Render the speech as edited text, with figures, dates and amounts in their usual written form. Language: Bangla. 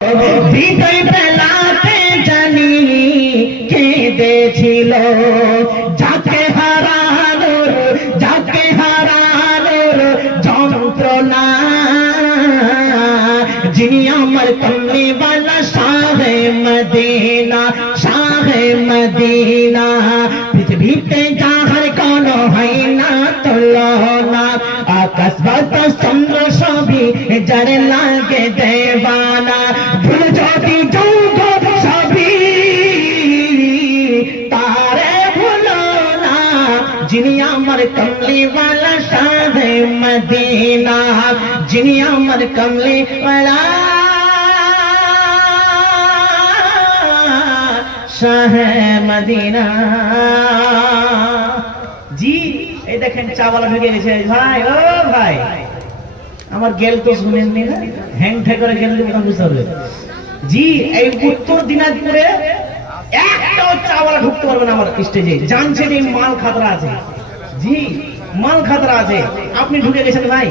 হৃদয় বেলাতে জানি কেঁদেছিল, যাকে হারানোর যন্ত্রণা, যিনি আমার কমলিওয়ালা শাহে মদিনা, পৃথিবীতে যাহার কোনো হয় না তুলনা, আকাশ বাতাস চন্দ্র সবই যার লাগে দেওয়ানা, ভুল যদি যৌগ সবই তারে ভুলো না, যিনি আমার কমলিওয়ালা শাহে মদিনা, যিনি আমার কমলিওয়ালা শাহে মদিনা। জি এই দেখেন চাওয়ালা ঢুকে গেছে। ভাই ও ভাই, আমার গেল তো শুনেননি না, হ্যাং ঠ্যাং করে গেল বুঝতে হবে। জি এই উত্তর দিনাজপুরে একটাও চাওয়ালা ঢুকতে পারবে না আমার স্টেজে, জানছেন এই মাল খাতরা আছে। জি মাল খাতরা আছে, আপনি ঢুকে গেছেন ভাই।